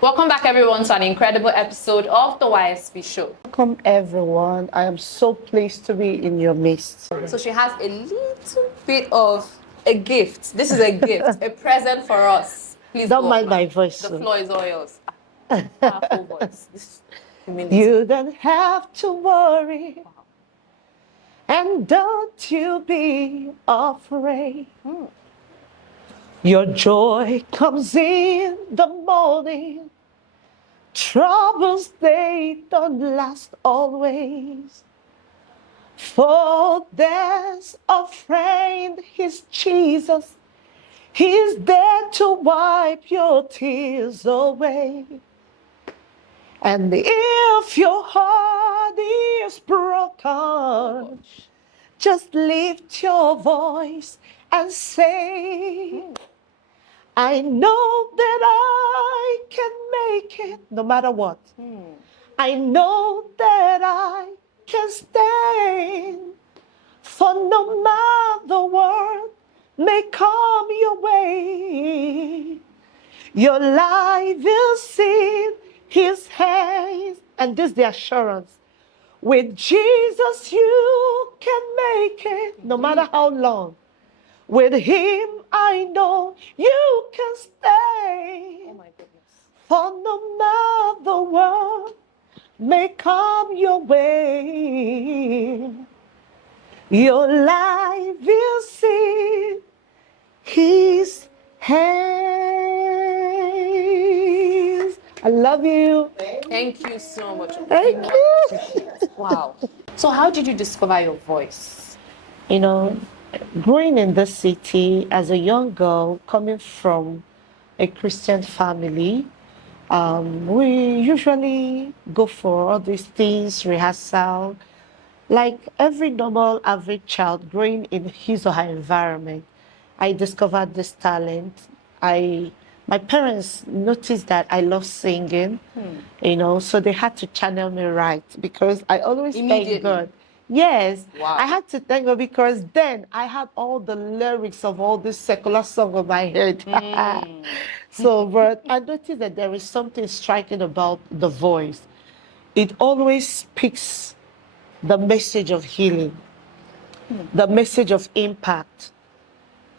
Welcome back, everyone, to an incredible episode of the YSP Show. Welcome, everyone. I am so pleased to be in your midst. So she has a little bit of a gift. This is a gift, a present for us. Please Don't go mind on, my ma'am. voice. The floor is all yours. Powerful voice. This is humility. You don't have to worry, and don't you be afraid. Your joy comes in the morning. Troubles, they don't last always. For there's a friend, He's Jesus. He's there to wipe your tears away. And if your heart is broken, just lift your voice and say, I know that I can make it no matter what. I know that I can stand. For no matter what may come your way, your life is in His hands. And this is the assurance. With Jesus, you can make it no matter how long. With Him, I know you can stay. Oh my goodness. For no matter what may come your way, your life is in His hands. I love you. Thank you so much. Thank you. Wow. So how did you discover your voice? You know, growing in this city as a young girl coming from a Christian family, we usually go for all these things, rehearsal, like every normal average child growing in his or her environment. I discovered this talent. My parents noticed that I love singing, so they had to channel me right because I always thank Immediately? God. Yes, Wow. I had to thank God because then I had all the lyrics of all this secular song on my head. So, but I noticed that there is something striking about the voice. It always speaks the message of healing, the message of impact,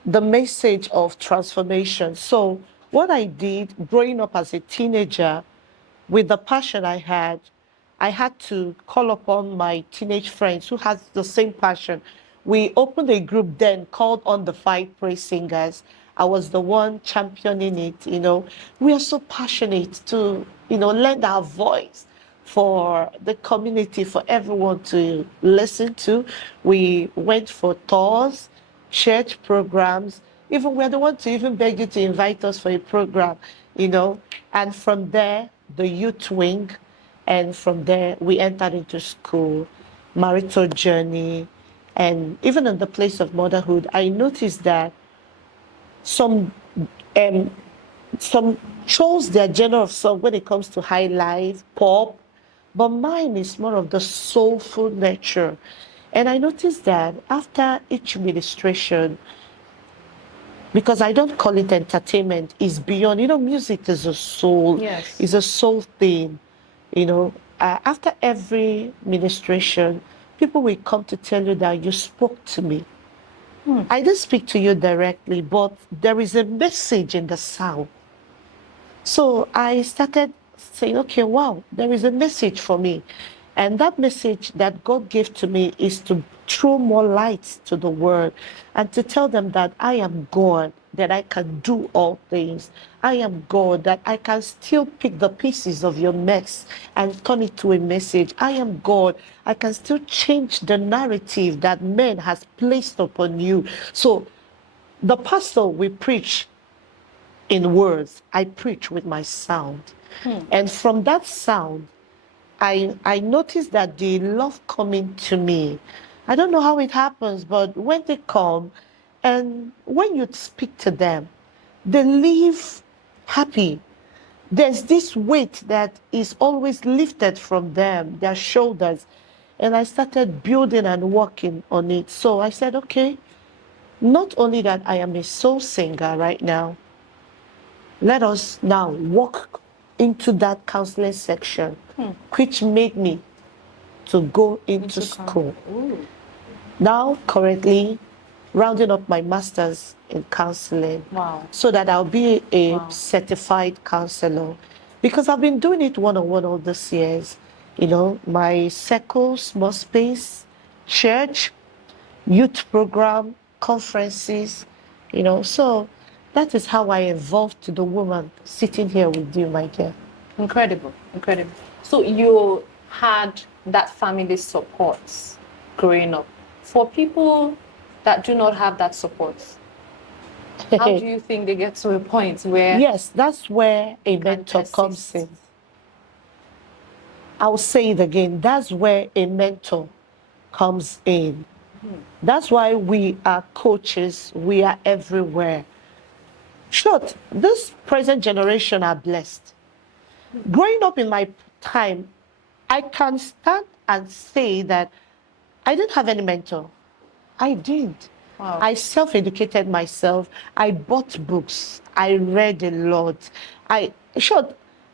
the message of transformation. So what I did growing up as a teenager, with the passion I had to call upon my teenage friends who had the same passion. We opened a group then called On the Fight Praise Singers. I was the one championing it, We are so passionate to, lend our voice for the community, for everyone to listen to. We went for tours, church programs. Even we're the one to even beg you to invite us for a program, And from there, the youth wing, and from there we entered into school, marital journey, and even in the place of motherhood, I noticed that some chose their genre of song when it comes to high life, pop, but mine is more of the soulful nature. And I noticed that after each ministration, because I don't call it entertainment, it's beyond, music is a soul, Yes. it's a soul thing, after every ministration, people will come to tell you that you spoke to me. I didn't speak to you directly, but there is a message in the sound. So I started saying, okay, wow, there is a message for me. And that message that God gave to me is to throw more light to the world and to tell them that I am God, that I can do all things. I am God, that I can still pick the pieces of your mess and turn it to a message. I am God, I can still change the narrative that man has placed upon you. So the pastor will preach in words, I preach with my sound. And from that sound, I noticed that they love coming to me. I don't know how it happens, but when they come and when you speak to them, they leave happy. There's this weight that is always lifted from them, their shoulders. And I started building and working on it. So I said, okay, not only that I am a soul singer right now, let us now walk into that counseling section, which made me to go into school. Now, currently, rounding up my master's in counseling. Wow. So that I'll be a certified counselor. Because I've been doing it one-on-one all these years. You know, my circle, small space, church, youth program, conferences, you know. So that is how I evolved to the woman sitting here with you, my dear. Incredible, incredible. So you had that family support growing up. For people that do not have that support, how do you think they get to a point where... Yes, that's where a mentor comes in. I'll say it again. That's where a mentor comes in. That's why we are coaches. We are everywhere. Short, this present generation are blessed. Growing up in my time, I can stand and say that I didn't have any mentor. I did. Wow. I self-educated myself. I bought books. I read a lot. I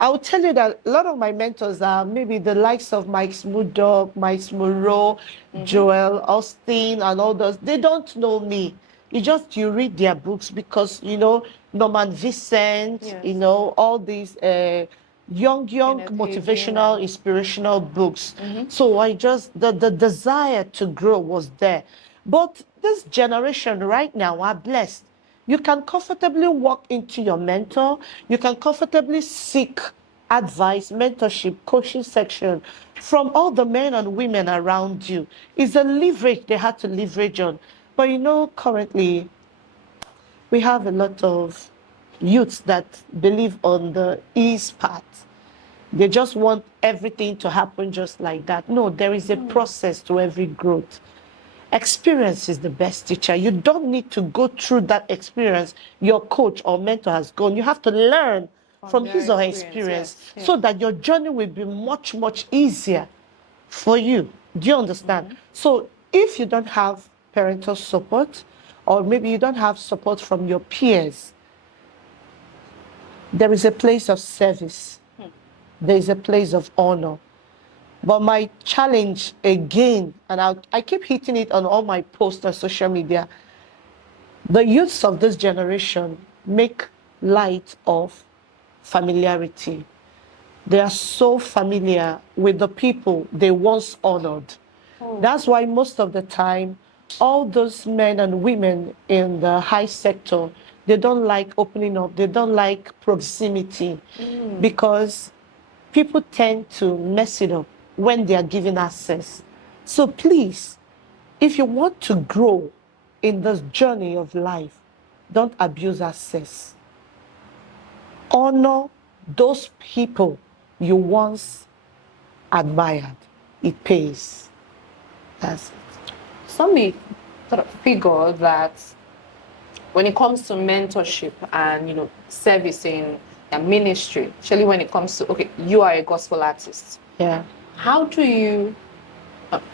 will tell you that a lot of my mentors are maybe the likes of Mike Murdoch, Mike Moreau, Joel Austin, and all those. They don't know me. You read their books because, you know, Norman Vincent, Yes. you know, all these young Kenneth motivational, Hagin. inspirational books. So the desire to grow was there. But this generation right now are blessed. You can comfortably walk into your mentor. You can comfortably seek advice, mentorship, coaching section from all the men and women around you. It's a leverage they had to leverage on. But you know, currently, we have a lot of youths that believe on the ease path. They just want everything to happen just like that. No, there is a process to every growth. Experience is the best teacher. You don't need to go through that experience your coach or mentor has gone. You have to learn from their his or her experience, experience yes, so that your journey will be much, much easier for you. Do you understand? So if you don't have parental support, or maybe you don't have support from your peers, there is a place of service. There is a place of honor. But my challenge again, and I keep hitting it on all my posts on social media, the youths of this generation make light of familiarity. They are so familiar with the people they once honored. That's why most of the time, all those men and women in the high sector, they don't like opening up. They don't like proximity because people tend to mess it up when they are given access. So please, if you want to grow in this journey of life, don't abuse access. Honor those people you once admired. It pays. That's it. Some may sort of figure that when it comes to mentorship and, you know, service in a ministry, especially when it comes to, okay, you are a gospel artist. Yeah. How do you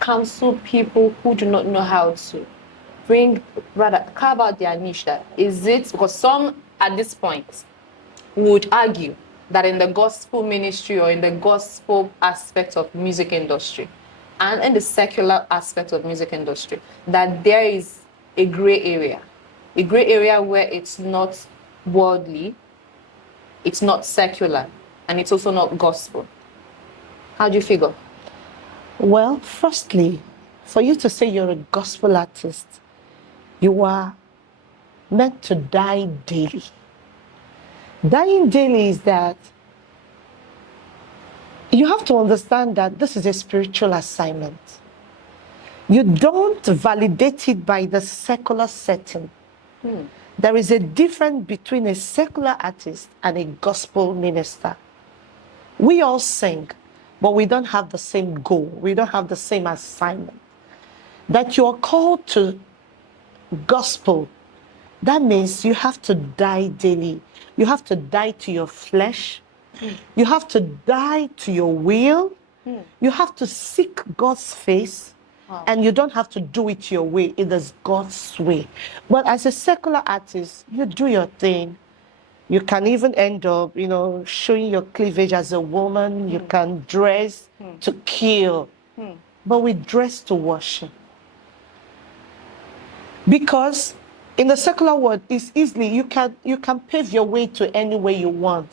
counsel people who do not know how to carve out their niche? That is it, because some at this point would argue that in the gospel ministry or in the gospel aspect of music industry and in the secular aspect of music industry, that there is a gray area where it's not worldly, it's not secular, and it's also not gospel. How do you figure? Well, firstly, for you to say you're a gospel artist, you are meant to die daily. Dying daily is that you have to understand that this is a spiritual assignment. You don't validate it by the secular setting. There is a difference between a secular artist and a gospel minister. We all sing, but we don't have the same goal. We don't have the same assignment. That you are called to gospel, that means you have to die daily. You have to die to your flesh. You have to die to your will. You have to seek God's face. And you don't have to do it your way. It is God's way. But as a secular artist, you do your thing. You can even end up, showing your cleavage as a woman. You can dress to kill. But we dress to worship. Because in the secular world, it's easily, you can pave your way to any way you want.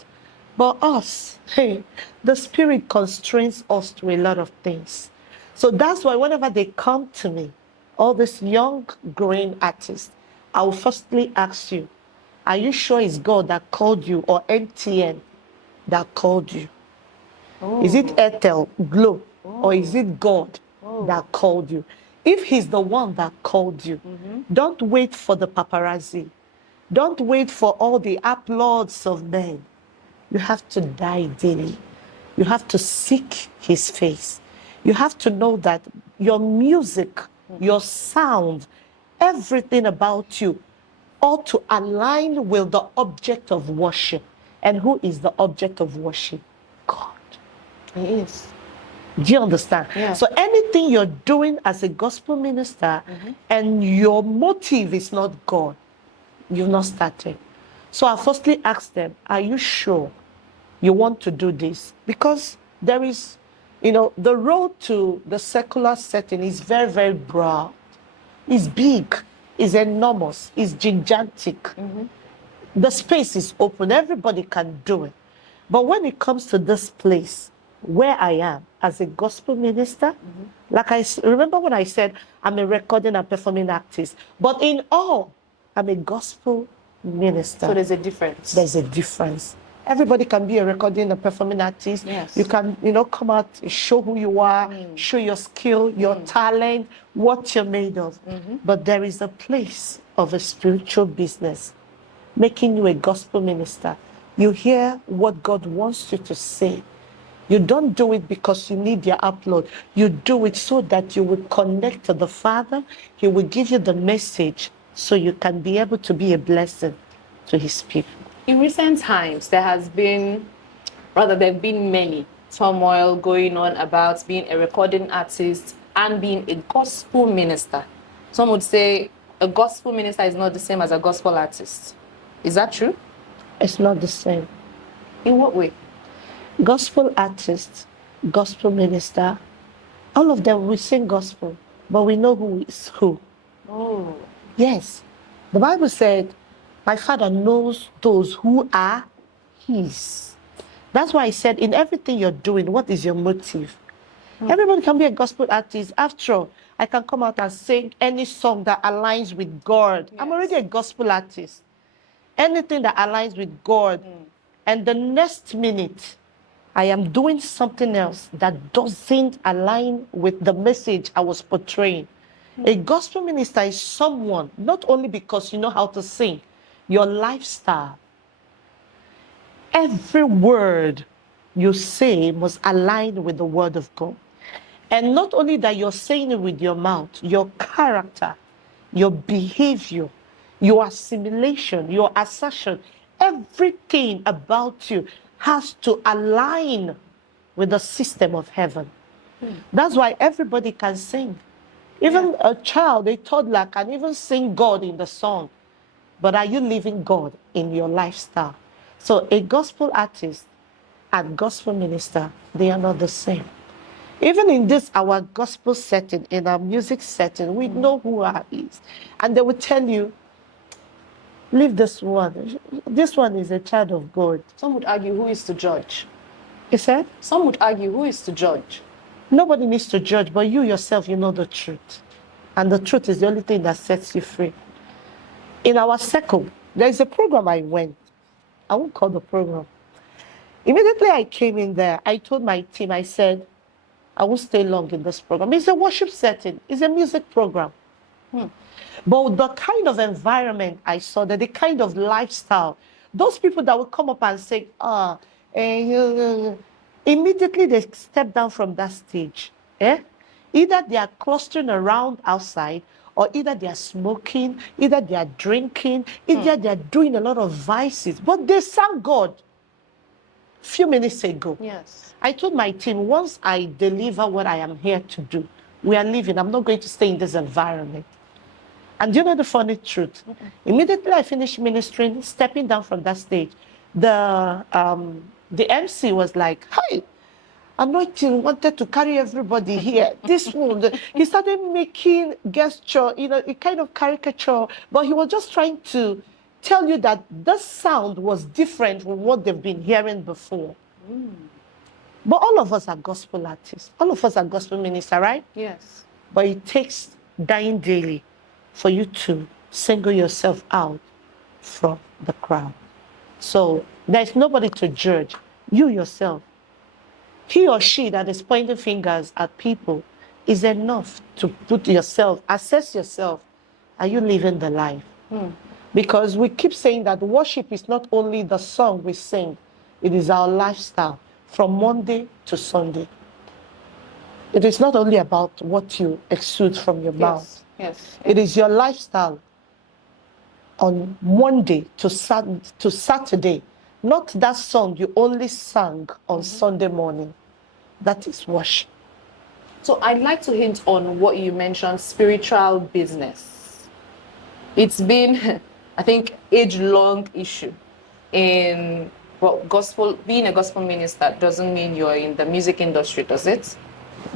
But us, hey, the Spirit constrains us to a lot of things. So that's why whenever they come to me, all these young, growing artists, I will firstly ask you, are you sure it's God that called you or MTN that called you? Oh. Is it Airtel, Glow, or is it God that called you? If he's the one that called you, don't wait for the paparazzi. Don't wait for all the applause of men. You have to die daily. You have to seek his face. You have to know that your music, your sound, everything about you ought to align with the object of worship. And who is the object of worship? God. He is. Do you understand? Yeah. So anything you're doing as a gospel minister and your motive is not God, you've not started. So I firstly ask them, are you sure you want to do this? Because there is, the road to the secular setting is very, very broad. It's big, it's enormous, it's gigantic. The space is open, everybody can do it. But when it comes to this place, where I am as a gospel minister, like I remember when I said I'm a recording and performing artist, but in all, I'm a gospel minister. So there's a difference. There's a difference. Everybody can be a recording and performing artist. Yes. You can, come out, show who you are, show your skill, your talent, what you're made of. But there is a place of a spiritual business making you a gospel minister. You hear what God wants you to say. You don't do it because you need your upload. You do it so that you will connect to the Father. He will give you the message so you can be able to be a blessing to his people. In recent times, there have been many turmoil going on about being a recording artist and being a gospel minister. Some would say a gospel minister is not the same as a gospel artist. Is that true? It's not the same. In what way? Gospel artist, gospel minister, all of them will sing gospel, but we know who is who. Oh. Yes. The Bible said, my Father knows those who are his. That's why I said, in everything you're doing, what is your motive? Everybody can be a gospel artist. After all, I can come out and sing any song that aligns with God. Yes. I'm already a gospel artist. Anything that aligns with God. And the next minute, I am doing something else that doesn't align with the message I was portraying. A gospel minister is someone, not only because you know how to sing, your lifestyle. Every word you say must align with the word of God. And not only that you're saying it with your mouth, your character, your behavior, your assimilation, your assertion, everything about you has to align with the system of heaven. That's why everybody can sing. Even a child, a toddler can even sing God in the song. But are you living God in your lifestyle? So a gospel artist and gospel minister, they are not the same. Even in this, our gospel setting, in our music setting, we know who our is. And they will tell you, leave this one. This one is a child of God. Some would argue, who is to judge? You said? Some would argue, who is to judge? Nobody needs to judge, but you yourself, you know the truth. And the truth is the only thing that sets you free. In our circle, there is a program I went. I won't call the program. Immediately I came in there, I told my team, I said, I won't stay long in this program. It's a worship setting. It's a music program. But the kind of environment I saw, the kind of lifestyle, those people that would come up and say, immediately they step down from that stage. Either they are clustering around outside, or either they are smoking, either they are drinking, either they are doing a lot of vices. But they sang God a few minutes ago. Yes. I told my team, once I deliver what I am here to do, we are leaving. I'm not going to stay in this environment. And do you know the funny truth? Immediately I finished ministering, stepping down from that stage, the MC was like, "Hi, Anointing wanted to carry everybody here. This one," he started making gesture, a kind of caricature, but he was just trying to tell you that the sound was different from what they've been hearing before. But all of us are gospel artists. All of us are gospel ministers, right? Yes. But it takes dying daily for you to single yourself out from the crowd. So there's nobody to judge. You yourself. He or she that is pointing fingers at people is enough to put yourself, assess yourself. Are you living the life? Because we keep saying that worship is not only the song we sing, it is our lifestyle from Monday to Sunday. It is not only about what you exude from your mouth. Yes. It is your lifestyle on Monday to Saturday, not that song you only sang on Sunday morning. That is worship. So I'd like to hint on what you mentioned, spiritual business. It's been, I think, age-long issue in gospel. Being a gospel minister doesn't mean you're in the music industry, does it?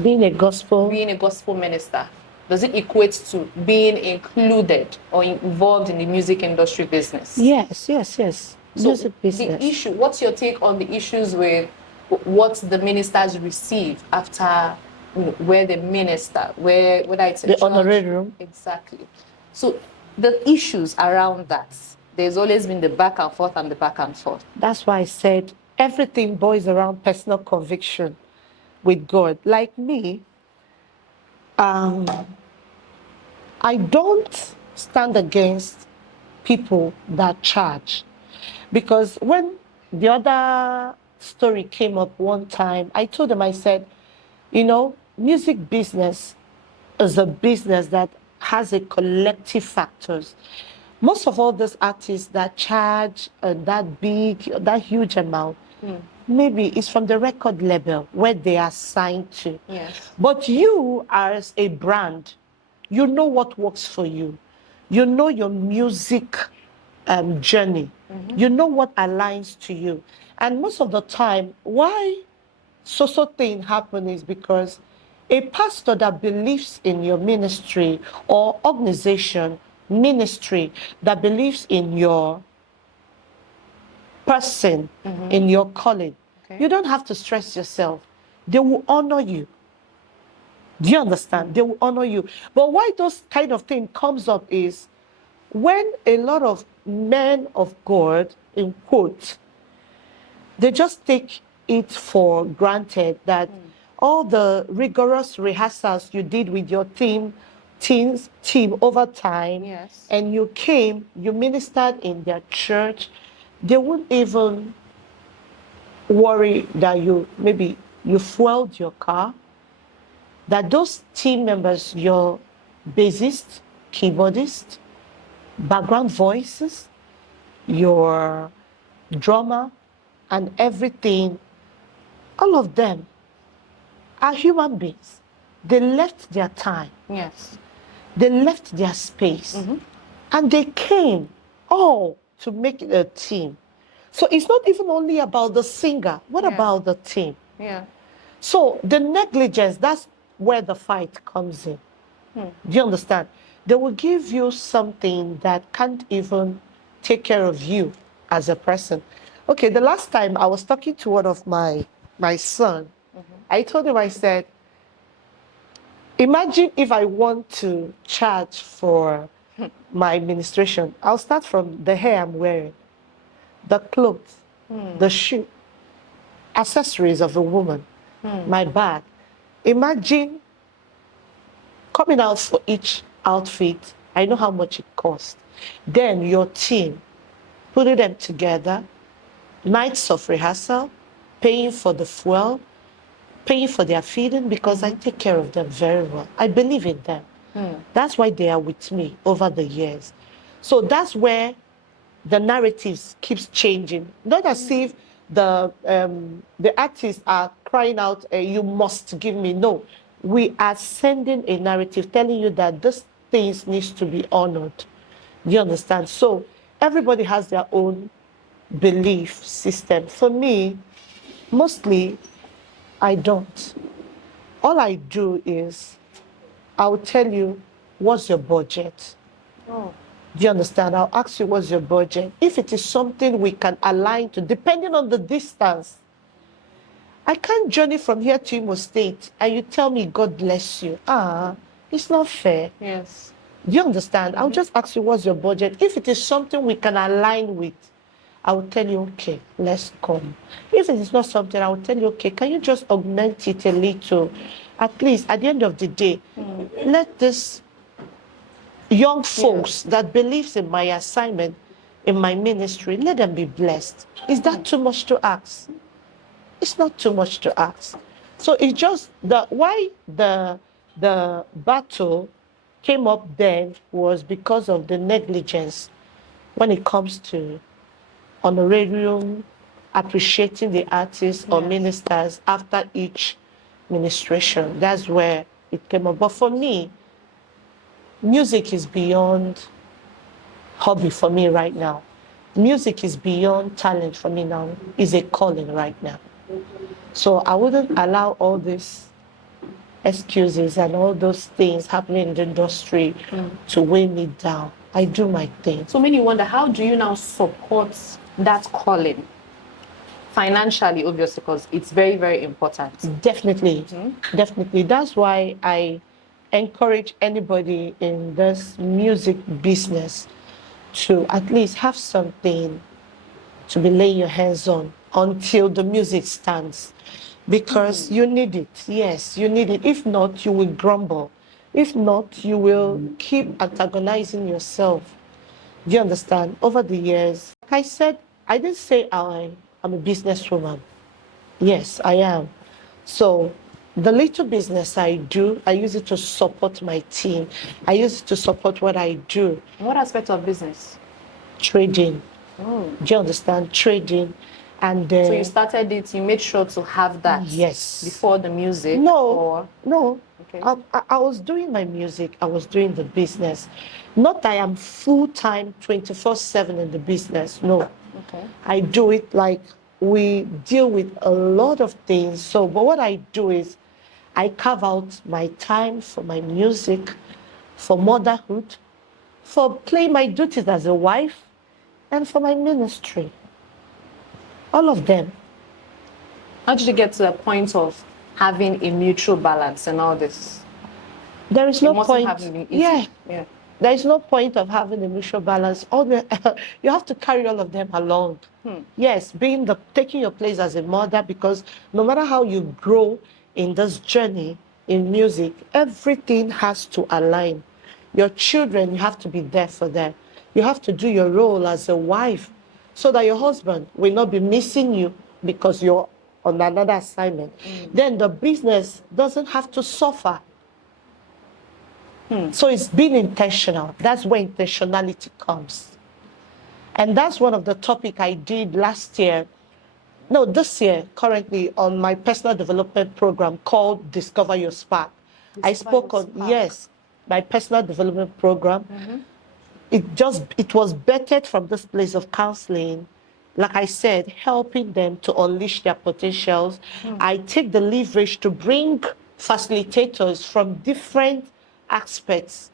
Being a gospel Minister, does it equate to being included or involved in the music industry business? Yes. So Music business. the issue, what's your take on the issues with what the ministers receive after, where they minister, whether it's a The church? honorarium. Exactly. So the issues around that, there's always been the back and forth and the back and forth. That's why I said everything boils around personal conviction with God. Like me, I don't stand against people that charge. Because when the other story came up one time, I told them, I said, music business is a business that has a collective factors. Most of all those artists that charge that big, that huge amount, maybe it's from the record label where they are signed to. Yes. But you, as a brand, you know what works for you. You know your music journey. You know what aligns to you. And most of the time, why so thing happen is because a pastor that believes in your ministry or organization, ministry, that believes in your person, in your calling, you don't have to stress yourself. They will honor you. Do you understand? They will honor you. But why those kind of thing comes up is when a lot of men of God, in quotes, they just take it for granted that all the rigorous rehearsals you did with your team over time, Yes. and you came, you ministered in their church, they won't even worry that maybe you fueled your car, that those team members, your bassist, keyboardist, background voices, your drummer, and everything, all of them are human beings. They left their time. Yes. They left their space. And they came all to make it a team. So it's not even only about the singer. What about the team? Yeah. So the negligence, that's where the fight comes in. Do you understand? They will give you something that can't even take care of you as a person. Okay, the last time I was talking to one of my son, I told him, I said, imagine if I want to charge for my administration. I'll start from the hair I'm wearing, the clothes, the shoe, accessories of a woman, my bag. Imagine coming out for each outfit. I know how much it costs. Then your team, putting them together, nights of rehearsal, paying for the fuel, paying for their feeding, because I take care of them very well. I believe in them. That's why they are with me over the years. So that's where the narratives keeps changing. Not as if the artists are crying out, you must give me. No, we are sending a narrative telling you that this things needs to be honored. You understand? So everybody has their own belief system. For me, mostly, I don't. All I do is I'll tell you, what's your budget? Oh. Do you understand? I'll ask you, what's your budget? If it is something we can align to, depending on the distance. I can't journey from here to Imo State and you tell me, God bless you. It's not fair. Yes. Do you understand? I'll just ask you, what's your budget? If it is something we can align with, I will tell you, okay, let's come. If it is not something, I will tell you, okay, can you just augment it a little? At least at the end of the day, let this young folks that believes in my assignment, in my ministry, let them be blessed. Is that too much to ask? It's not too much to ask. So it's just why the battle came up then was because of the negligence when it comes to honorarium, appreciating the artists or ministers after each ministration. That's where it came up. But for me, music is beyond hobby for me right now. Music is beyond talent for me now. It's a calling right now. So I wouldn't allow all these excuses and all those things happening in the industry to weigh me down. I do my thing. So many wonder, how do you now support that calling? Financially, obviously, because it's very, very important. Definitely. Definitely. That's why I encourage anybody in this music business to at least have something to be laying your hands on until the music stands. Because you need it. Yes, you need it. If not, you will grumble. If not, you will keep antagonizing yourself. Do you understand? Over the years, like I said, I didn't say I'm a businesswoman. Yes, I am. So the little business I do, I use it to support my team. I use it to support what I do. What aspect of business? Trading. Do you understand? Trading. And so you started it, you made sure to have that before the music? No. Okay. I was doing my music, I was doing the business. Not that I am full-time 24/7 in the business, no. Okay. I do it like we deal with a lot of things. So, but what I do is I carve out my time for my music, for motherhood, for playing my duties as a wife, and for my ministry. All of them. How did you get to the point of having a mutual balance and all this? There is no point. Yeah. There is no point of having a mutual balance. You have to carry all of them along. Yes, taking your place as a mother, because no matter how you grow in this journey in music, everything has to align. Your children, you have to be there for them. You have to do your role as a wife so that your husband will not be missing you because you're on another assignment. Then the business doesn't have to suffer. So it's being intentional. That's where intentionality comes. And that's one of the topics I did this year, currently on my personal development program called Discover Your Spark. I spoke on, my personal development program. It was bettered from this place of counseling. Like I said, helping them to unleash their potentials. I take the leverage to bring facilitators from different aspects,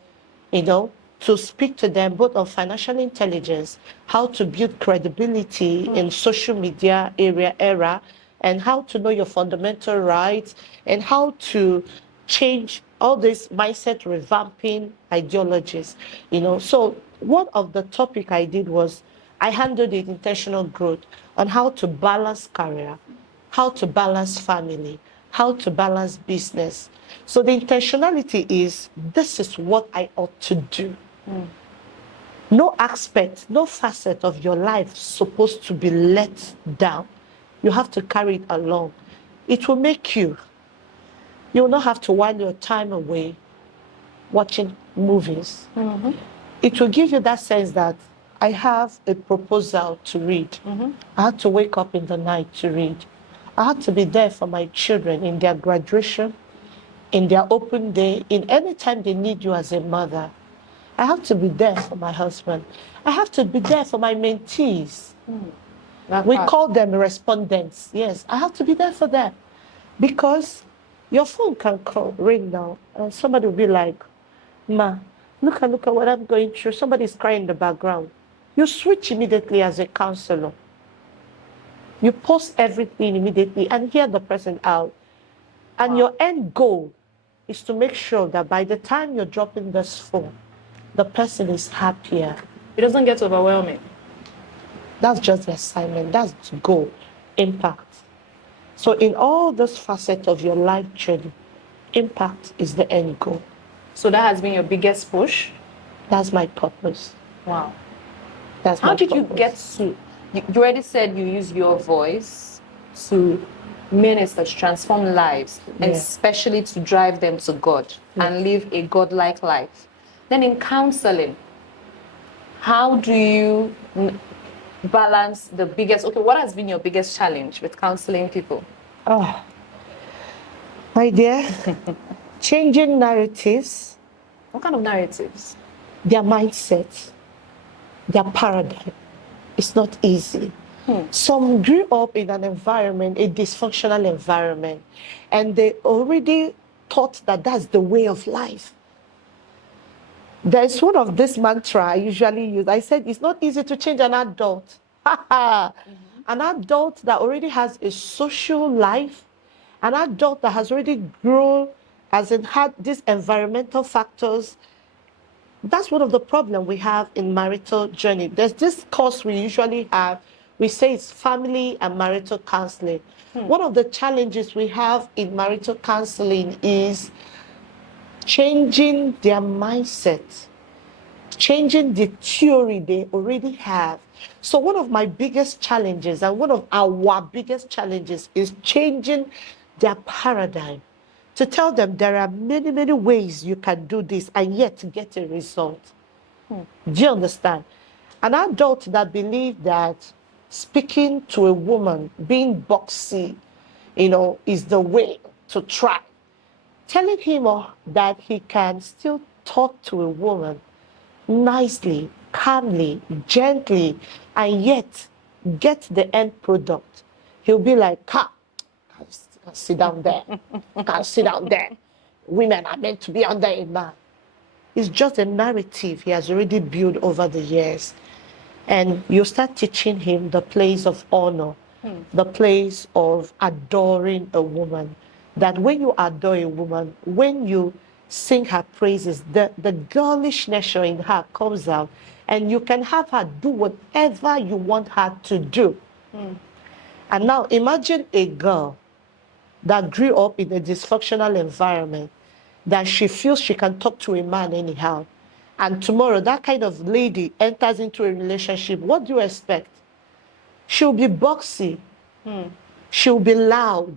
to speak to them both on financial intelligence, how to build credibility in social media era, and how to know your fundamental rights, and how to change all this mindset revamping ideologies. So one of the topic I did was I handled it intentional growth on how to balance career, how to balance family, how to balance business. So the intentionality is, this is what I ought to do. No aspect, no facet of your life supposed to be let down. You have to carry it along. It will make you will not have to while your time away watching movies. It will give you that sense that I have a proposal to read. I had to wake up in the night to read. I had to be there for my children in their graduation, in their open day, in any time they need you as a mother. I have to be there for my husband. I have to be there for my mentees. We call them respondents. Yes, I have to be there for them. Because your phone can call, ring now, and somebody will be like, Ma, look at what I'm going through. Somebody's crying in the background. You switch immediately as a counselor. You post everything immediately and hear the person out. And your end goal is to make sure that by the time you're dropping this phone, the person is happier. It doesn't get overwhelming. That's just the assignment. That's the goal, impact. So in all those facets of your life journey, impact is the end goal. So that has been your biggest push? That's my purpose. Wow. That's How my did you purpose. get to, you already said you use your voice to minister, to transform lives, and Yeah. especially to drive them to God and live a God-like life. Then in counseling, how do you balance the biggest, okay, what has been your biggest challenge with counseling people? Oh, my dear, changing narratives, What kind of narratives? their mindset, their paradigm. It's not easy. Some grew up in an environment, a dysfunctional environment, and they already thought that that's the way of life. There's one of this mantra I usually use. I said, it's not easy to change an adult. An adult that already has a social life, an adult that has already grown, as in had these environmental factors. That's one of the problems we have in marital journey. There's this course we usually have. We say it's family and marital counseling. One of the challenges we have in marital counseling is changing their mindset, changing the theory they already have. So one of my biggest challenges and one of our biggest challenges is changing their paradigm, to tell them there are many, many ways you can do this and yet to get a result. Do you understand? An adult that believes that speaking to a woman, being boxy, is the way to try. Telling him that he can still talk to a woman nicely, calmly, gently, and yet get the end product. He'll be like, sit down there. Can't sit down there. Women are meant to be under a man. It's just a narrative he has already built over the years. And you start teaching him the place of honor, the place of adoring a woman. That when you adore a woman, when you sing her praises, the girlish nature in her comes out, and you can have her do whatever you want her to do. And now imagine a girl that grew up in a dysfunctional environment, that she feels she can talk to a man anyhow. And tomorrow, that kind of lady enters into a relationship. What do you expect? She'll be boxy. She'll be loud.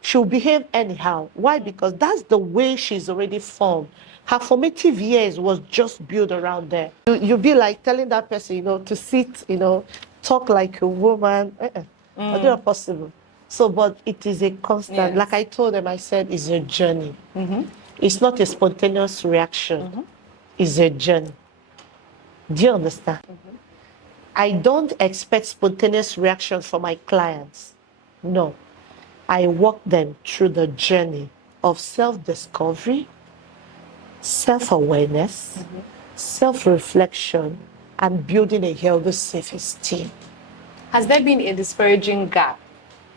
She'll behave anyhow. Why? Because that's the way she's already formed. Her formative years was just built around there. You'll be like telling that person, to sit, talk like a woman. It's not possible. So, but it is a constant. Yes. Like I told them, I said, it's a journey. It's not a spontaneous reaction. It's a journey. Do you understand? I don't expect spontaneous reaction from my clients. No. I walk them through the journey of self-discovery, self-awareness, self-reflection, and building a healthy self-esteem. Has there been a disparaging gap,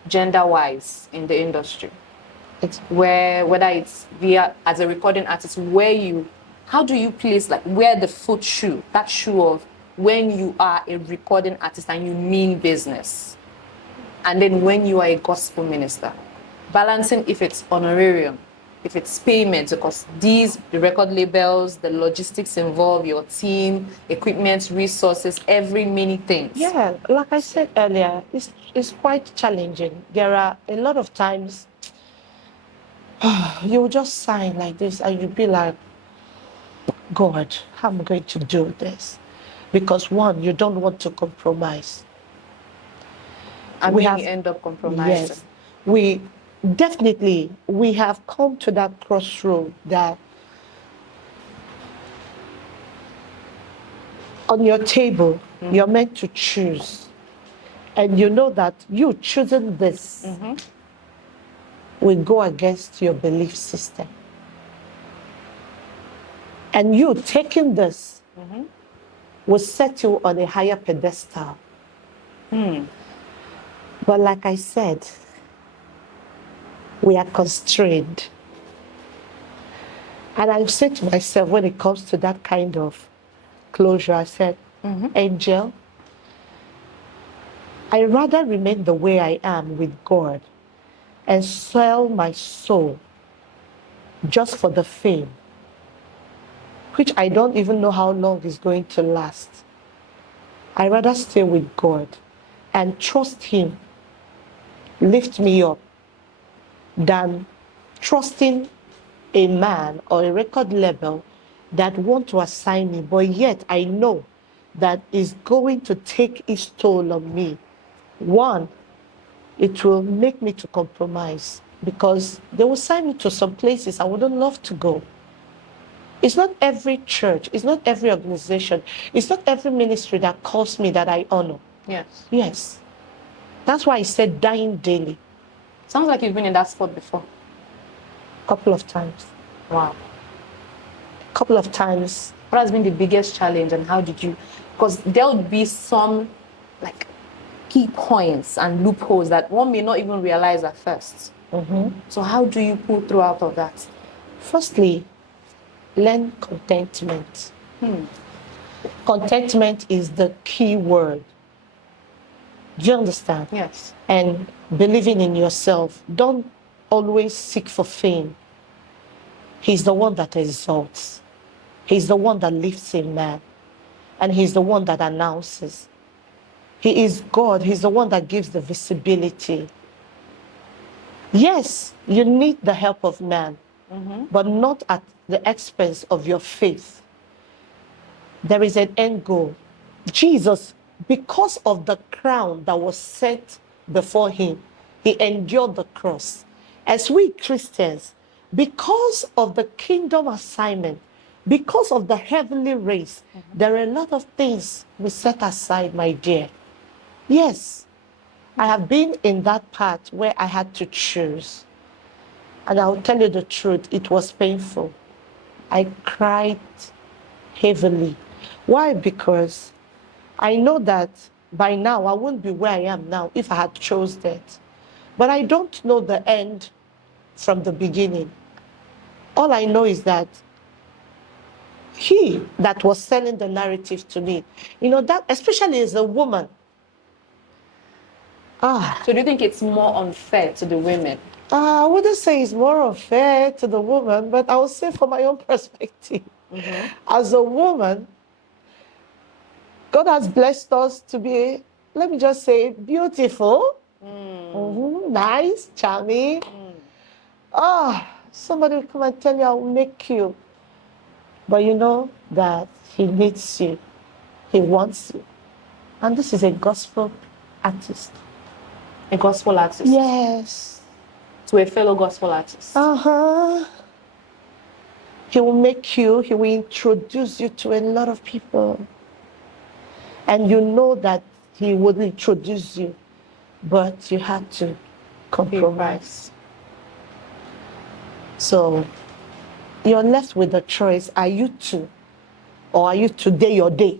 gender-wise, in the industry? Whether it's via as a recording artist, how do you place, like, wear the foot shoe, that shoe of when you are a recording artist and you mean business, and then when you are a gospel minister, balancing if it's honorarium, if it's payment, because the record labels, the logistics involved, your team, equipment, resources, every many things. Yeah, like I said earlier, it's quite challenging. There are a lot of times you will just sign like this and you'll be like, God, how am I going to do this? Because one, you don't want to compromise. And you end up compromising. Yes, we have come to that crossroad that on your table, you're meant to choose. And you know that you choosing this will go against your belief system. And you taking this will set you on a higher pedestal. But like I said, we are constrained. And I said to myself, when it comes to that kind of closure, I said, Angel, I rather remain the way I am with God and sell my soul just for the fame, which I don't even know how long is going to last. I rather stay with God and trust Him, lift me up, than trusting a man or a record label that want to assign me, but yet I know that is going to take its toll on me. One, it will make me to compromise because they will sign me to some places I wouldn't love to go. It's not every church, it's not every organization, it's not every ministry that calls me that I honor. Yes. Yes. That's why I said dying daily. Sounds like you've been in that spot before. A couple of times. Wow. A couple of times. What has been the biggest challenge and how did you, because there would be some like key points and loopholes that one may not even realize at first. So how do you pull through out of that? Firstly, learn contentment. Contentment is the key word. Do you understand? Yes. And believing in yourself. Don't always seek for fame. He's the one that exalts. He's the one that lifts a man. And he's the one that announces. He is God. He's the one that gives the visibility. Yes, you need the help of man, but not at the expense of your faith. There is an end goal. Jesus, because of the crown that was set before him, he endured the cross. As we Christians, because of the kingdom assignment, because of the heavenly race, there are a lot of things we set aside, my dear. Yes, I have been in that part where I had to choose. And I'll tell you the truth, it was painful. I cried heavily. Why? Because I know that by now I wouldn't be where I am now if I had chose that. But I don't know the end from the beginning. All I know is that he that was selling the narrative to me, you know, that especially as a woman. So do you think it's more unfair to the women? I wouldn't say it's more unfair to the woman, but I would say from my own perspective. As a woman, God has blessed us to be, let me just say, beautiful, nice, charming. Somebody will come and tell you, I'll make you. But you know that he needs you. He wants you. And this is a gospel artist. A gospel artist? Yes. To a fellow gospel artist? He will make you, he will introduce you to a lot of people. And you know that he would introduce you, but you had to compromise. So you're left with the choice, are you to, or are you today your day?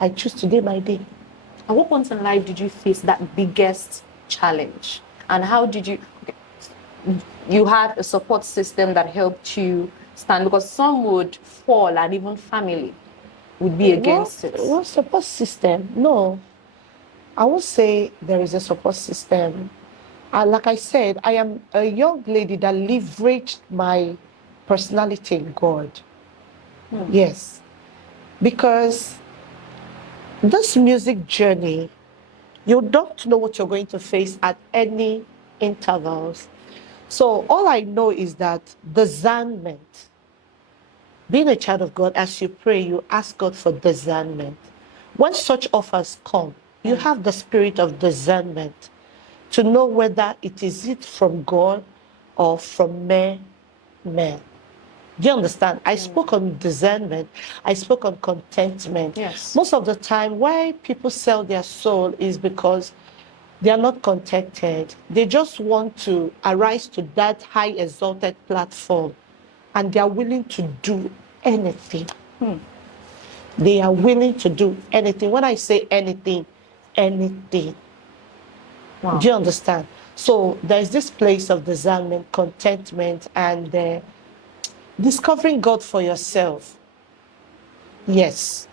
I choose today my day. At what point in life did you face that biggest challenge? And how did you, you had a support system that helped you stand, because some would fall and even family would be against it. Well, support system, no. I would say there is a support system. Like I said, I am a young lady that leveraged my personality in God. Yes. Because this music journey, you don't know what you're going to face at any intervals. So all I know is that discernment. Being a child of God, as you pray, you ask God for discernment. When such offers come, you have the spirit of discernment to know whether it is from God or from man. Do you understand? I spoke on discernment. I spoke on contentment. Yes. Most of the time, why people sell their soul is because they are not contented. They just want to arise to that high exalted platform, and they are willing to do anything. They are willing to do anything. When I say anything, anything. Wow. Do you understand? So there's this place of discernment, contentment, and discovering God for yourself. Yes.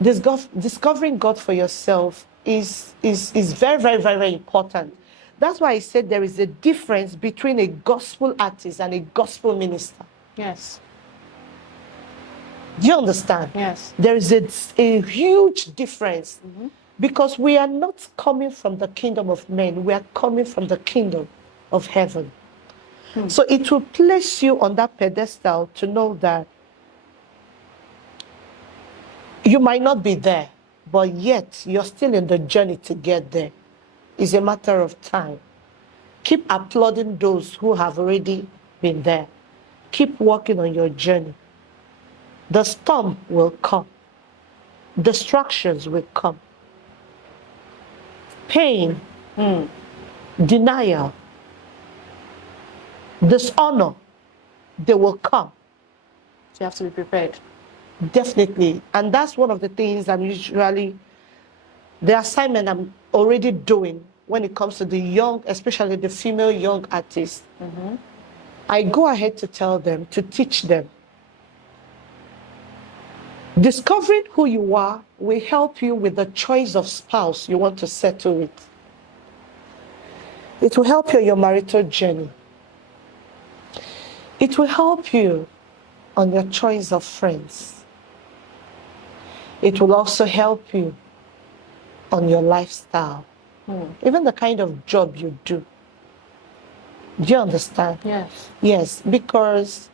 Discovering God for yourself is very, very, very, very important. That's why I said there is a difference between a gospel artist and a gospel minister. Yes. Do you understand? Yes. There is a huge difference because we are not coming from the kingdom of men, we are coming from the kingdom of heaven. So it will place you on that pedestal to know that you might not be there, but yet you're still in the journey to get there. It's a matter of time. Keep applauding those who have already been there. Keep working on your journey. The storm will come. Distractions will come. Pain, denial, dishonor, they will come. So you have to be prepared. Definitely. And that's one of the things I'm usually, the assignment I'm already doing when it comes to the young, especially the female young artists. I go ahead to tell them, to teach them. Discovering who you are will help you with the choice of spouse you want to settle with. It will help you on your marital journey. It will help you on your choice of friends. It will also help you on your lifestyle, even the kind of job you do. Do you understand? Yes. Yes, because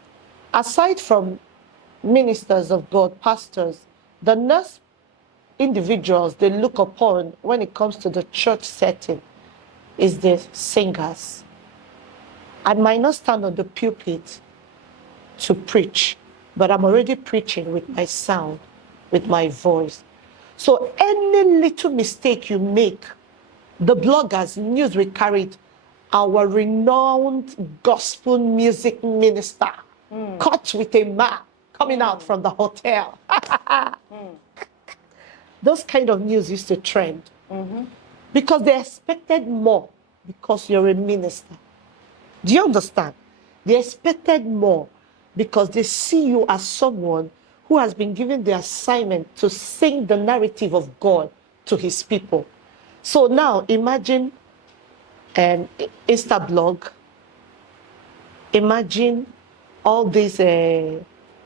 aside from ministers of God, pastors, the next individuals they look upon when it comes to the church setting is the singers. I might not stand on the pulpit to preach, but I'm already preaching with my sound, with my voice. So any little mistake you make, the bloggers, news we carried, our renowned gospel music minister, caught with a man coming out from the hotel. Those kind of news used to trend because they expected more because you're a minister. Do you understand? They expected more because they see you as someone who has been given the assignment to sing the narrative of God to his people. So now imagine an Insta blog. Imagine all these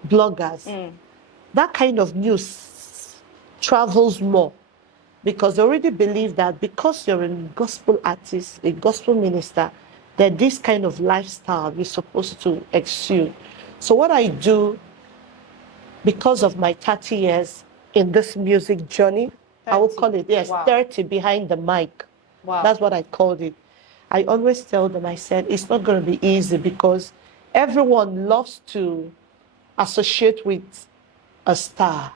bloggers. That kind of news travels more because they already believe that because you're a gospel artist, a gospel minister, that this kind of lifestyle is supposed to exude. So what I do, because of my 30 years in this music journey, 30. I will call it, yes, wow. 30 behind the mic. Wow. That's what I called it. I always tell them, I said, it's not going to be easy because everyone loves to associate with a star.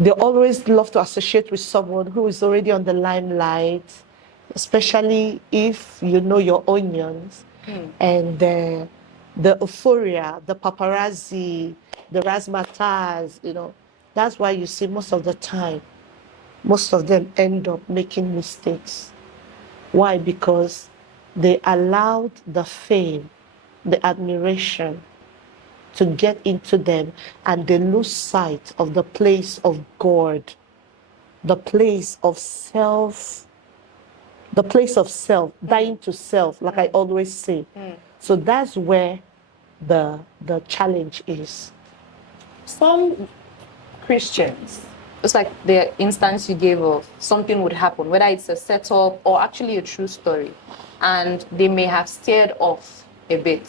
They always love to associate with someone who is already on the limelight, especially if you know your onions and the euphoria, the paparazzi, the razzmatazz, you know. That's why you see most of the time, most of them end up making mistakes. Why? Because they allowed the fame, the admiration to get into them, and they lose sight of the place of God, the place of self, dying to self, like I always say. So that's where the challenge is. Some Christians, it's like the instance you gave of something would happen, whether it's a setup or actually a true story, and they may have steered off a bit.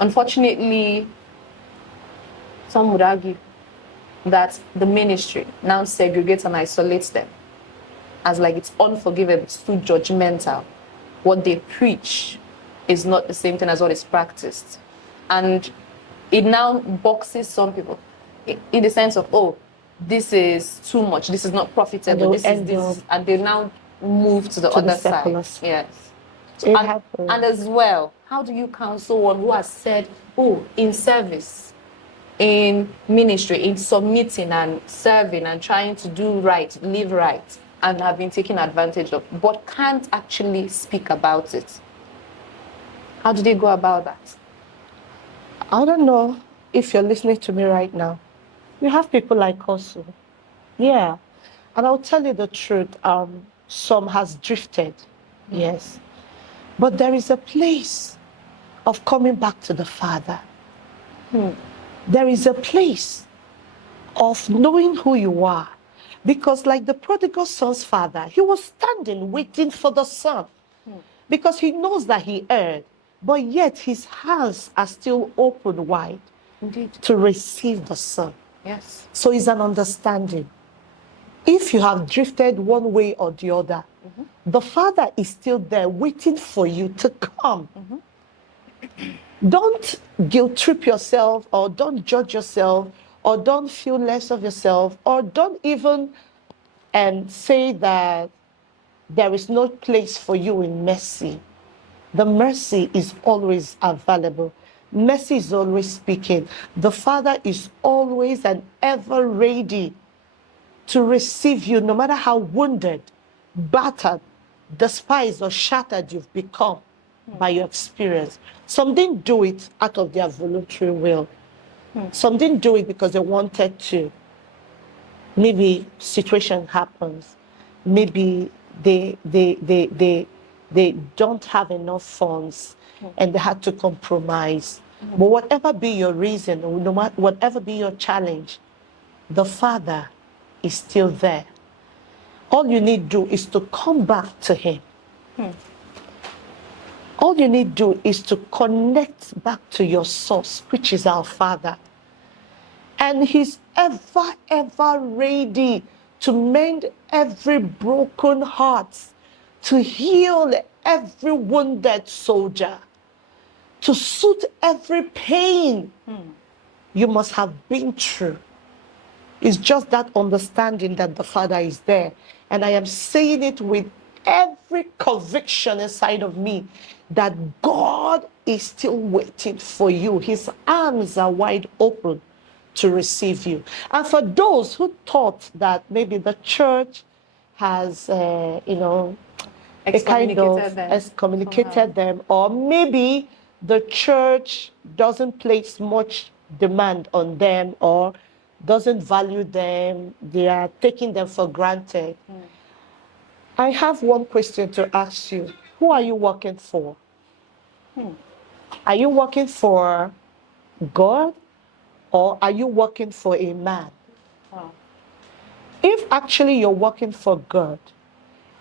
Unfortunately, some would argue that the ministry now segregates and isolates them as like it's unforgivable, it's too judgmental. What they preach is not the same thing as what is practiced. And it now boxes some people in the sense of, oh, this is too much, this is not profitable, this is this, and they now move to the other side. Yes. So, It and, happens. and as well, how do you counsel one who has said, oh, in service, in ministry, in submitting and serving and trying to do right, live right, and have been taken advantage of, but can't actually speak about it? How do they go about that? I don't know if you're listening to me right now. You have people like us. Yeah. And I'll tell you the truth. Some has drifted. Yes. But there is a place of coming back to the Father. There is a place of knowing who you are. Because like the prodigal son's father, he was standing waiting for the son. Because he knows that he erred. But yet his hands are still open wide. Indeed. To receive the son. Yes. So it's an understanding. If you have drifted one way or the other, the Father is still there waiting for you to come. Don't guilt trip yourself, or don't judge yourself, or don't feel less of yourself, or don't even say that there is no place for you in mercy. The mercy is always available. Mercy is always speaking. The Father is always and ever ready to receive you, no matter how wounded, battered, despised, or shattered you've become by your experience. Some didn't do it out of their voluntary will. Some didn't do it because they wanted to. Maybe situation happens. Maybe they don't have enough funds and they had to compromise. But whatever be your reason, or no matter whatever be your challenge, the Father is still there. All you need to do is to come back to him. All you need to do is to connect back to your source, which is our Father. And he's ever, ever ready to mend every broken heart, to heal every wounded soldier, to soothe every pain you must have been through. It's just that understanding that the Father is there. And I am saying it with every conviction inside of me that God is still waiting for you. His arms are wide open to receive you. And for those who thought that maybe the church has, a kind of excommunicated them, or maybe the church doesn't place much demand on them or doesn't value them, they are taking them for granted. I have one question to ask you. Who are you working for? Are you working for God, or are you working for a man? If actually you're working for God,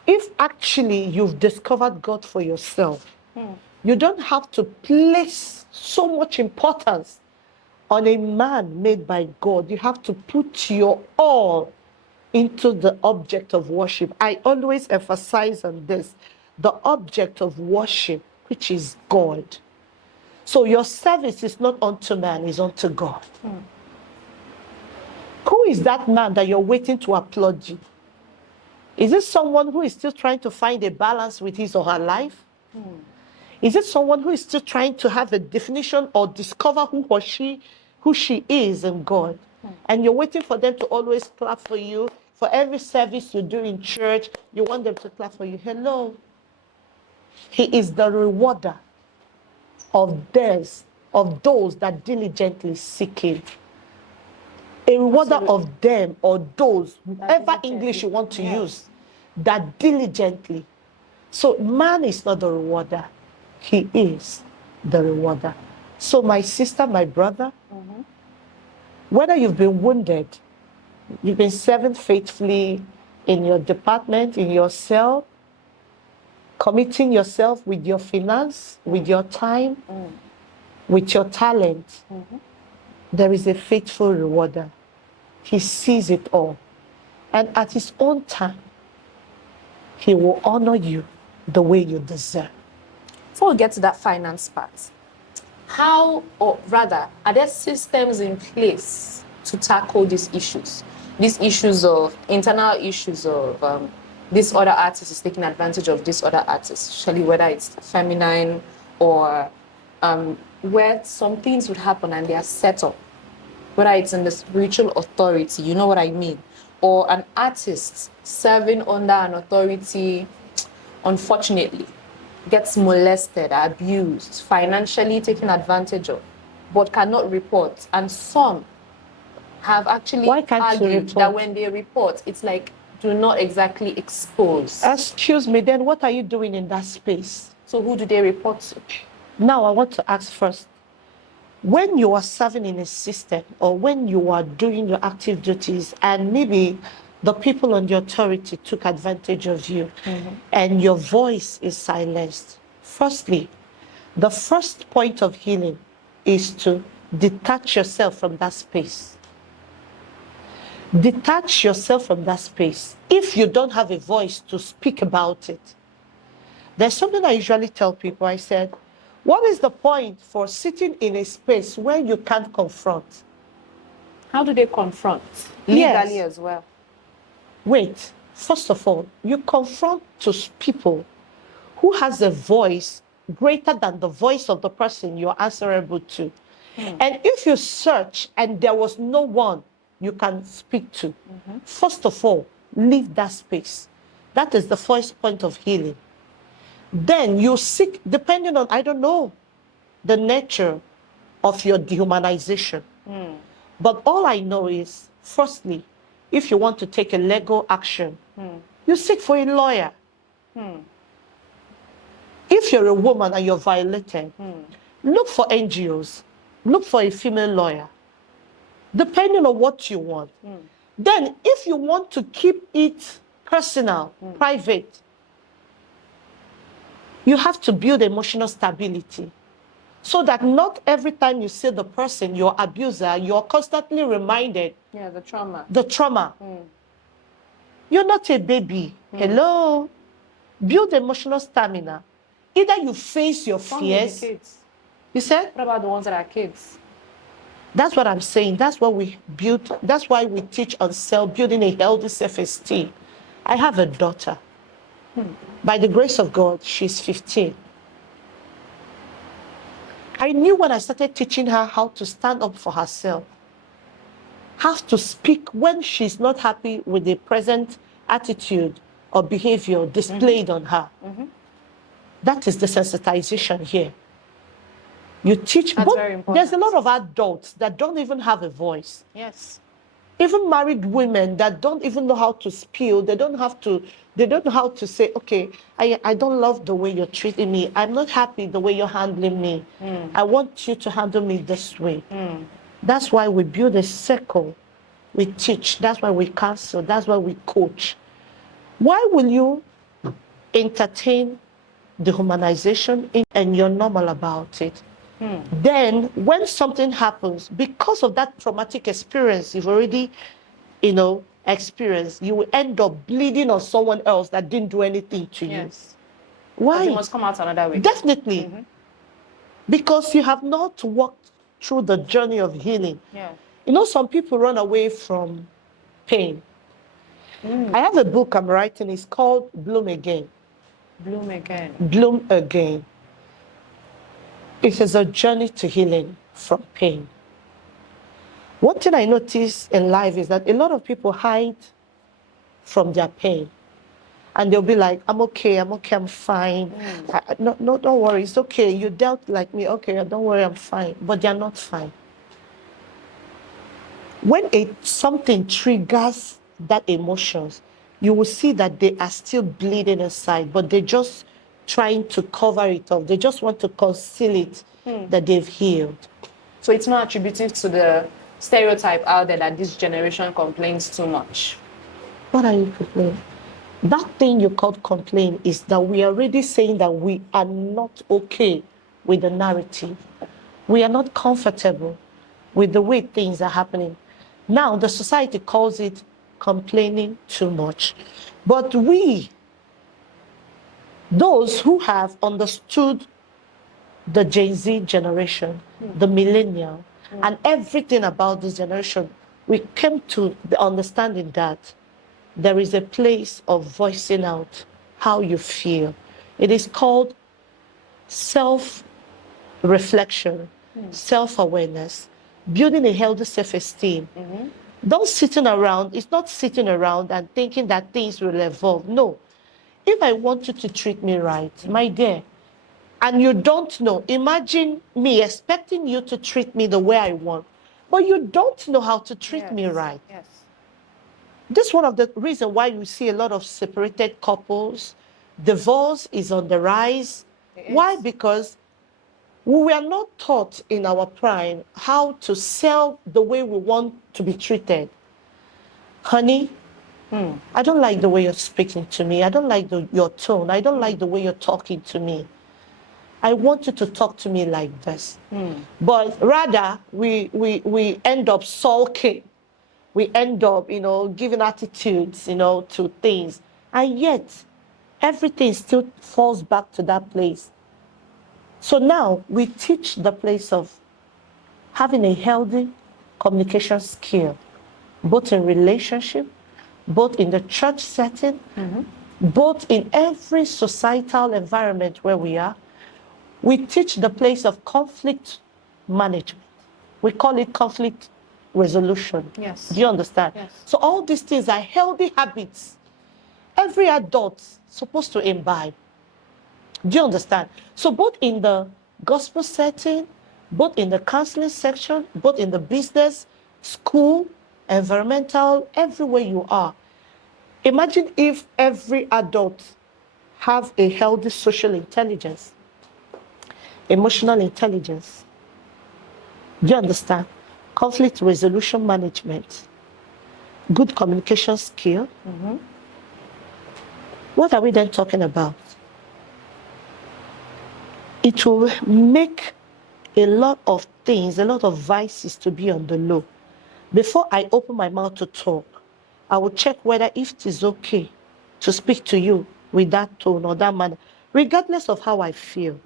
if actually you've discovered God for yourself, you don't have to place so much importance on a man made by God. You have to put your all into the object of worship. I always emphasize on this, the object of worship, which is God. So your service is not unto man, it's unto God. Who is that man that you're waiting to applaud you? Is it someone who is still trying to find a balance with his or her life? Is it someone who is still trying to have a definition or discover who she is in God? And you're waiting for them to always clap for you. For every service you do in church, you want them to clap for you. Hello. He is the rewarder of those that diligently seek him. A rewarder of them, or those, whatever English you want to use, that diligently. So man is not the rewarder. He is the rewarder. So my sister, my brother, whether you've been wounded, you've been serving faithfully in your department, in your cell, committing yourself with your finance, with your time, with your talent, there is a faithful rewarder. He sees it all. And at his own time, he will honor you the way you deserve. Before we get to that finance part, How, or rather, are there systems in place to tackle these issues? These issues of internal issues of this other artist is taking advantage of this other artist, especially whether it's feminine or where some things would happen and they are set up, whether it's in the spiritual authority, you know what I mean, or an artist serving under an authority, unfortunately, gets molested, abused, financially taken advantage of, but cannot report. And some have actually Why can't you argued report? that when they report, it's like, do not exactly expose. Excuse me, then what are you doing in that space? So who do they report to? Now, I want to ask first, when you are serving in a system or when you are doing your active duties and maybe the people on the authority took advantage of you and your voice is silenced, firstly, the first point of healing is to detach yourself from that space. Detach yourself from that space. If you don't have a voice to speak about it, there's something I usually tell people. I said, what is the point for sitting in a space where you can't confront? How do they confront? Legally Yes. as well. Wait, first of all, you confront to people who has a voice greater than the voice of the person you're answerable to. And if you search and there was no one you can speak to, first of all, leave that space. That is the first point of healing. Then you seek, depending on, I don't know, the nature of your dehumanization. But all I know is, firstly, if you want to take a legal action, you seek for a lawyer. If you're a woman and you're violated, look for NGOs, look for a female lawyer, depending on what you want. Then, if you want to keep it personal, private, you have to build emotional stability so that not every time you see the person, your abuser, you're constantly reminded Yeah, the trauma. the trauma. You're not a baby. Hello. Build emotional stamina. Either you face your Some may be fears. kids. You said? What about the ones that are kids? That's what I'm saying. That's what we build. That's why we teach on building a healthy self-esteem. I have a daughter. By the grace of God, she's 15. I knew when I started teaching her how to stand up for herself, how to speak when she's not happy with the present attitude or behavior displayed on her. That is the sensitization here. You teach, That's but very important. there's a lot of adults that don't even have a voice. Yes. Even married women that don't even know how to spill, they don't know how to say, okay, I don't love the way you're treating me. I'm not happy the way you're handling me. I want you to handle me this way. That's why we build a circle. We teach. That's why we counsel. That's why we coach. Why will you entertain dehumanization and you're normal about it? Then when something happens, because of that traumatic experience you've already, experienced, you will end up bleeding on someone else that didn't do anything to you. Yes. Why? But it must come out another way. Definitely. Because you have not walked through the journey of healing. Yeah. Some people run away from pain. I have a book I'm writing. It's called Bloom Again. Bloom again. Bloom Again. It is a journey to healing from pain. One thing I notice in life is that a lot of people hide from their pain. And they'll be like, I'm okay, I'm fine. No, don't worry, it's okay. You dealt like me, okay, don't worry, I'm fine. But they're not fine. When something triggers that emotions, you will see that they are still bleeding inside, but they're just trying to cover it up. They just want to conceal it that they've healed. So it's not attributive to the stereotype out there that this generation complains too much. What are you complaining? That thing you called complain is that we are already saying that we are not okay with the narrative. We are not comfortable with the way things are happening. Now, the society calls it complaining too much. But we, those who have understood the Gen Z generation, the millennial, and everything about this generation, we came to the understanding that there is a place of voicing out how you feel. It is called self-reflection, self-awareness, building a healthy self-esteem. Don't sitting around, it's not sitting around and thinking that things will evolve. No. If I want you to treat me right, my dear, and you don't know, imagine me expecting you to treat me the way I want, but you don't know how to treat me right. Yes. This is one of the reasons why you see a lot of separated couples. Divorce is on the rise. Why? Because we were not taught in our prime how to sell the way we want to be treated. Honey, I don't like the way you're speaking to me. I don't like your tone. I don't like the way you're talking to me. I want you to talk to me like this. But rather, we end up sulking. We end up, giving attitudes, to things. And yet, everything still falls back to that place. So now we teach the place of having a healthy communication skill, both in relationship, both in the church setting, both in every societal environment where we are. We teach the place of conflict management. We call it conflict resolution. Yes. Do you understand? Yes. So all these things are healthy habits. Every adult is supposed to imbibe. Do you understand? So both in the gospel setting, both in the counseling section, both in the business, school, environmental, everywhere you are. Imagine if every adult have a healthy social intelligence, emotional intelligence. Do you understand? Conflict resolution management, good communication skill. What are we then talking about? It will make a lot of things, a lot of vices to be on the low. Before I open my mouth to talk, I will check whether if it is okay to speak to you with that tone or that manner, regardless of how I feel.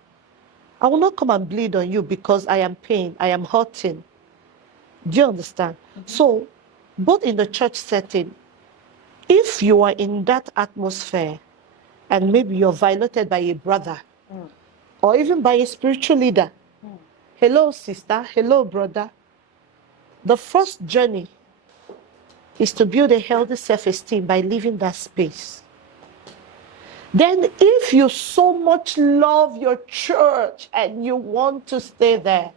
I will not come and bleed on you because I am pain, I am hurting. Do you understand? So, both in the church setting, if you are in that atmosphere and maybe you're violated by a brother or even by a spiritual leader, hello sister, hello brother, the first journey is to build a healthy self-esteem by leaving that space. Then if you so much love your church and you want to stay there,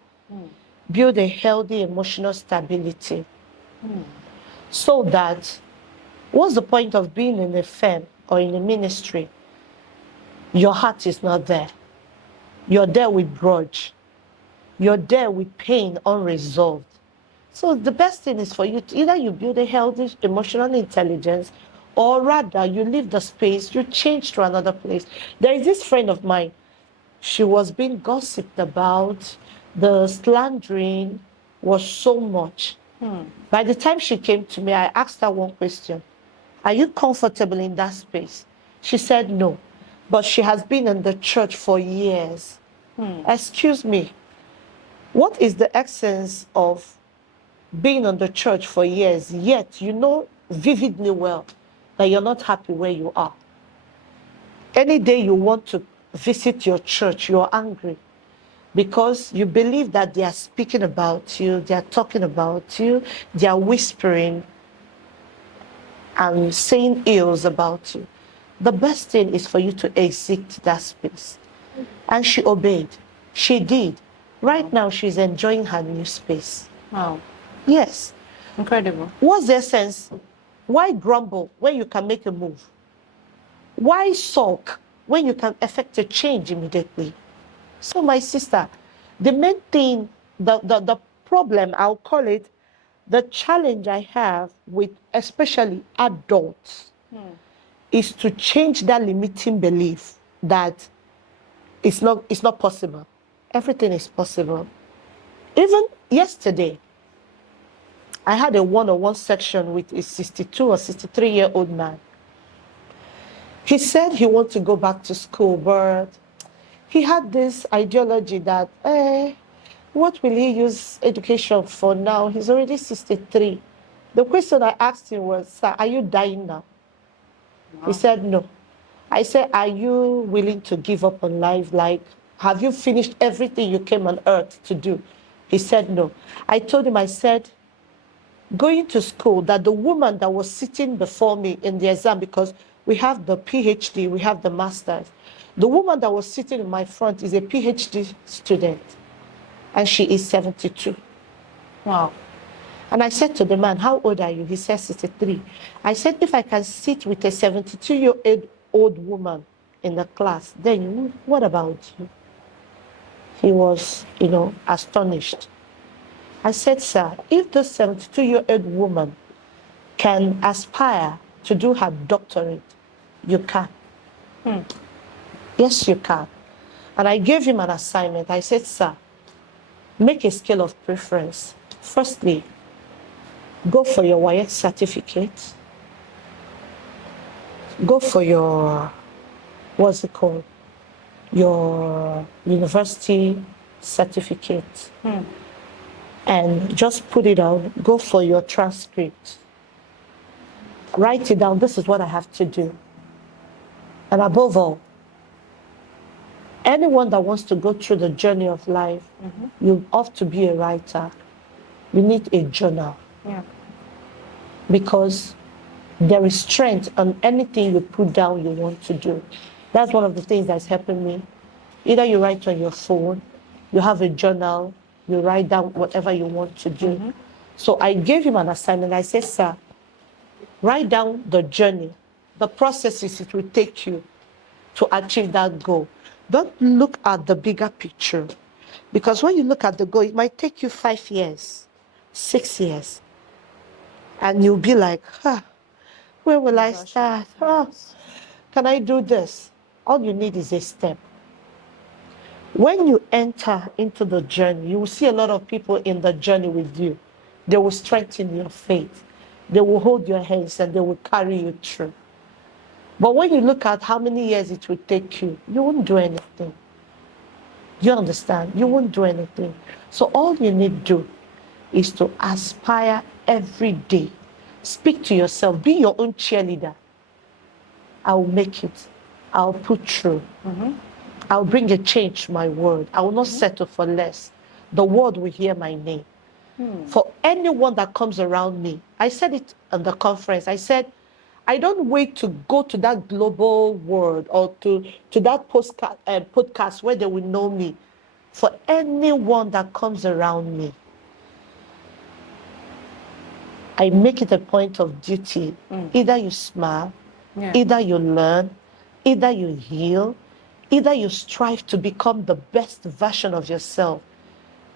build a healthy emotional stability. So that, what's the point of being in a firm or in a ministry? Your heart is not there. You're there with grudge. You're there with pain unresolved. So the best thing is for you to either you build a healthy emotional intelligence, or rather you leave the space, you change to another place. There is this friend of mine. She was being gossiped about. The slandering was so much. By the time she came to me, I asked her one question. Are you comfortable in that space? She said no. But she has been in the church for years. Excuse me. What is the essence of being in the church for years, yet you know vividly well that you're not happy where you are? Any day you want to visit your church, you're angry because you believe that they are speaking about you, they are talking about you, they are whispering and saying ills about you. The best thing is for you to exit that space. And she obeyed. She did. Right now, she's enjoying her new space. Wow. Yes. Incredible. What's the essence? Why grumble when you can make a move? Why sulk when you can effect a change immediately? So, my sister, the main thing, the problem, I'll call it, the challenge I have with especially adults is to change that limiting belief that it's not possible. Everything is possible. Even yesterday, I had a one-on-one section with a 62 or 63-year-old man. He said he wants to go back to school, but he had this ideology that, what will he use education for now? He's already 63. The question I asked him was, sir, are you dying now? He said, no. I said, are you willing to give up on life? Like, have you finished everything you came on earth to do? He said, no. I told him, I said, going to school, that the woman that was sitting before me in the exam, because we have the PhD, we have the master's, the woman that was sitting in my front is a PhD student, and she is 72. Wow. And I said to the man, how old are you? He said 63. I said, if I can sit with a 72-year-old woman in the class, then what about you? He was, astonished. I said, sir, if this 72-year-old woman can aspire to do her doctorate, you can. Yes, you can. And I gave him an assignment. I said, sir, make a scale of preference. Firstly, go for your WAEC certificate. Go for your, what's it called? Your university certificate. And just put it on. Go for your transcript. Write it down. This is what I have to do. And above all, anyone that wants to go through the journey of life, you have to be a writer. You need a journal. Yeah. Because there is strength on anything you put down you want to do. That's one of the things that's helping me. Either you write on your phone, you have a journal, you write down whatever you want to do. So I gave him an assignment. I said, sir, write down the journey, the processes it will take you to achieve that goal. Don't look at the bigger picture. Because when you look at the goal, it might take you 5 years, 6 years. And you'll be like, where will I start? Can I do this? All you need is a step. When you enter into the journey, you will see a lot of people in the journey with you. They will strengthen your faith. They will hold your hands and they will carry you through. But when you look at how many years it will take you, you won't do anything. You understand? You won't do anything. So all you need to do is to aspire every day. Speak to yourself. Be your own cheerleader. I'll make it. I'll put through. I'll bring a change to my world. I will not settle for less. The world will hear my name. For anyone that comes around me, I said it at the conference. I said, I don't wait to go to that global world or to that podcast where they will know me. For anyone that comes around me, I make it a point of duty. Either you smile, either you learn, either you heal, either you strive to become the best version of yourself.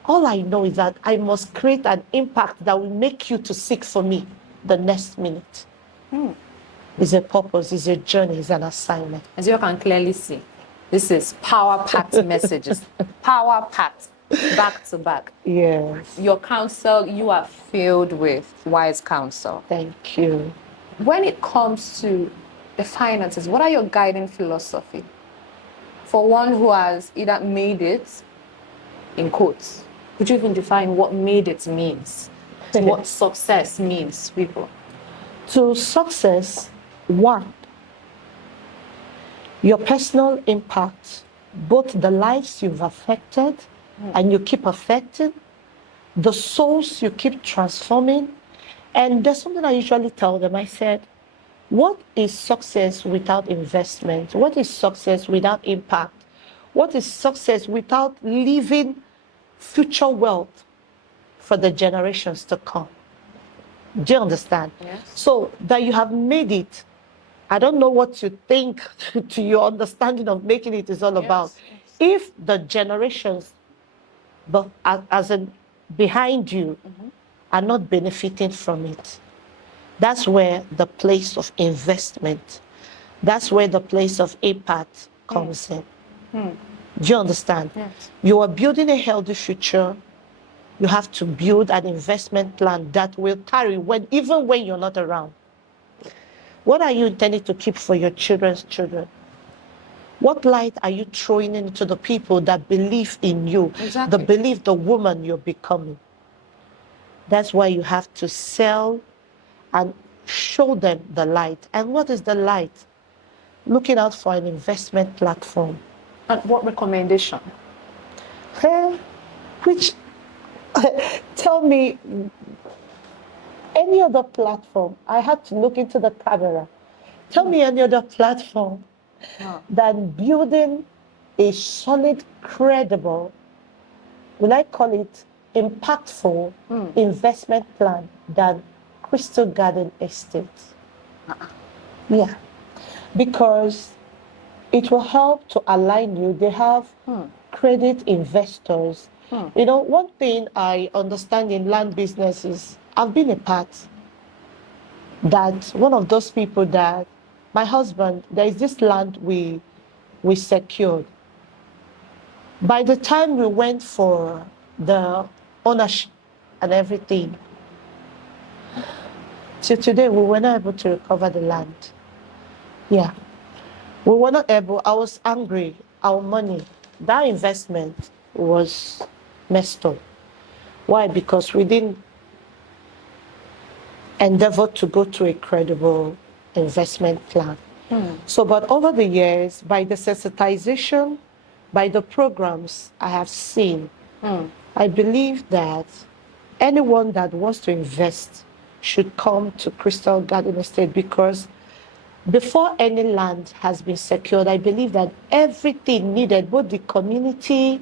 All I know is that I must create an impact that will make you to seek for me the next minute. It's a purpose, it's a journey, it's an assignment. As you can clearly see, this is power-packed messages. Power-packed, back to back. Yes. Your counsel, you are filled with wise counsel. Thank you. When it comes to the finances, what are your guiding philosophy? For one who has either made it, in quotes, could you even define what made it means? What success means, people? To success, one, your personal impact, both the lives you've affected and you keep affecting, the souls you keep transforming. And there's something I usually tell them. I said, what is success without investment? What is success without impact? What is success without leaving future wealth for the generations to come? Do you understand? Yes. So that you have made it, I don't know what you think to your understanding of making it is all about. If the generations, but as in behind you, are not benefiting from it, that's where the place of investment, that's where the place of impact comes in. Do you understand? Yes. You are building a healthy future. You have to build an investment plan that will carry even when you're not around. What are you intending to keep for your children's children? What light are you throwing into the people that believe in you, Exactly. that believe the woman you're becoming? That's why you have to sell and show them the light. And what is the light? Looking out for an investment platform. And what recommendation? Which, tell me, any other platform, I had to look into the camera. Tell me any other platform than building a solid, credible, will I call it impactful investment plan than Crystal Garden Estate. Yeah, because it will help to align you. They have credit investors. You know, one thing I understand in land business is I've been a part that one of those people that my husband, there is this land we secured. By the time we went for the ownership and everything, till today we were not able to recover the land. Yeah. We were not able, I was angry, our money, that investment was messed up. Why? Because we didn't endeavor to go to a credible investment plan. So, but over the years, by the sensitization, by the programs I have seen, I believe that anyone that wants to invest should come to Crystal Garden Estate, because before any land has been secured, I believe that everything needed, both the community,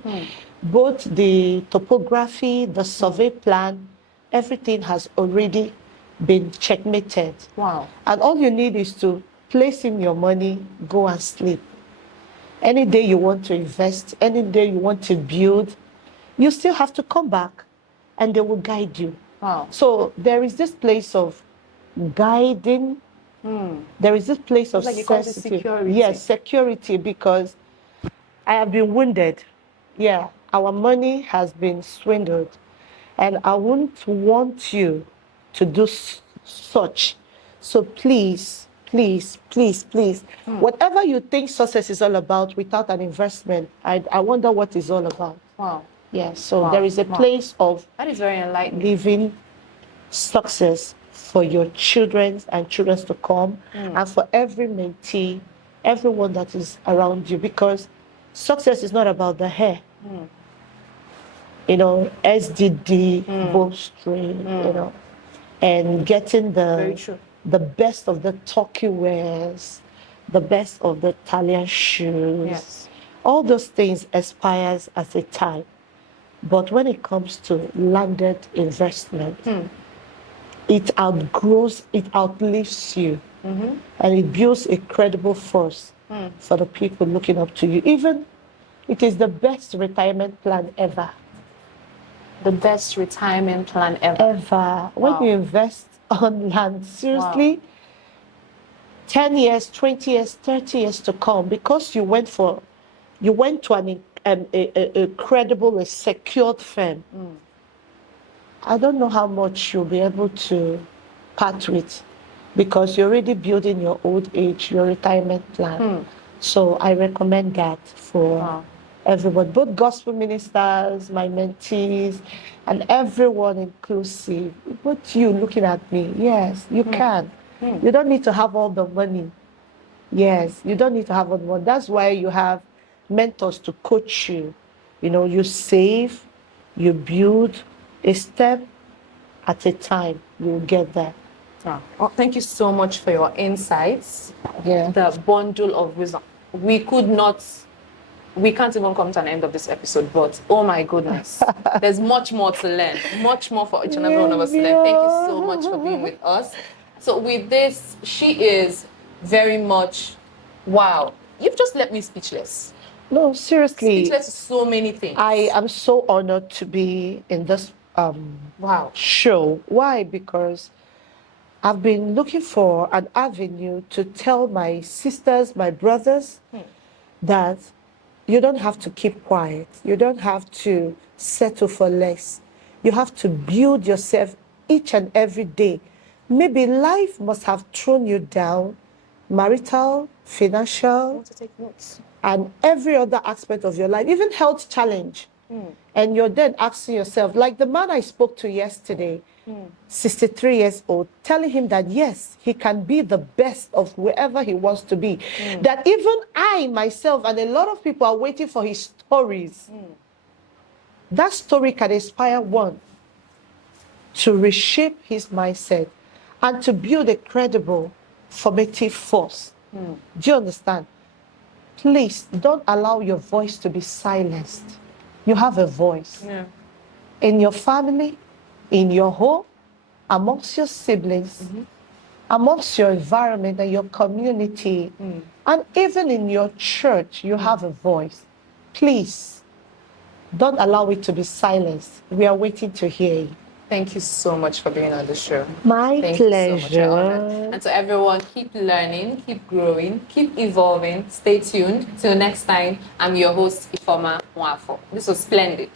both the topography, the survey plan, everything has already been checkmated. Wow. And all you need is to place in your money, go and sleep. Any day you want to invest, any day you want to build, you still have to come back and they will guide you. Wow. So there is this place of guiding. There is this place of Like you call it sensitivity. security. Yes, security, because I have been wounded. Yeah, our money has been swindled. And I wouldn't want you to do such. So please, please, please, please, whatever you think success is all about without an investment, I wonder what it's all about. Wow. Yeah, so Wow. there is a Wow. place of That is very enlightening. living success for your children and children to come, and for every mentee, everyone that is around you, because success is not about the hair. You know, SDD, bowstring, you know, and getting Very true. the best of the Turkey wears, the best of the Italian shoes. Yes. All those things expires at a time. But when it comes to landed investment, it outgrows, it outlives you, and it builds a credible force for the people looking up to you. Even it is the best retirement plan ever. The best retirement plan ever. Ever. When Wow. you invest on land, seriously, 10 years, 20 years, 30 years to come, because you went to a credible, a secured firm. I don't know how much you'll be able to part with, because you're already building your old age, your retirement plan. So I recommend that for everyone, both gospel ministers, my mentees, and everyone inclusive. But you looking at me, yes, you can. You don't need to have all the money. Yes, you don't need to have all the money. That's why you have mentors to coach you. You know, you save, you build a step at a time. You'll get there. Wow. Well, thank you so much for your insights. Yeah. The bundle of wisdom. We can't even come to an end of this episode, but oh my goodness, there's much more to learn, much more for each and every one of us to learn. Thank you so much for being with us. So with this, she is very much, wow, you've just left me speechless. No, seriously. Speechless to so many things. I am so honored to be in this Wow. show. Why? Because I've been looking for an avenue to tell my sisters, my brothers, that you don't have to keep quiet. You don't have to settle for less. You have to build yourself each and every day. Maybe life must have thrown you down, marital, I financial, want to take notes. and every other aspect of your life, even health challenge. And you're then asking yourself, like the man I spoke to yesterday, 63 years old, telling him that yes, he can be the best of wherever he wants to be. That even I, myself, and a lot of people are waiting for his stories. That story can inspire one to reshape his mindset and to build a credible, formative force. Do you understand? Please don't allow your voice to be silenced. You have a voice. Yeah. In your family, in your home, amongst your siblings, amongst your environment and your community, and even in your church, you have a voice. Please, don't allow it to be silenced. We are waiting to hear you. Thank you so much for being on the show. My Thank you so much. You're honored. pleasure. And to everyone, keep learning, keep growing, keep evolving. Stay tuned. Till next time, I'm your host, Ifoma Mwafo. This was splendid.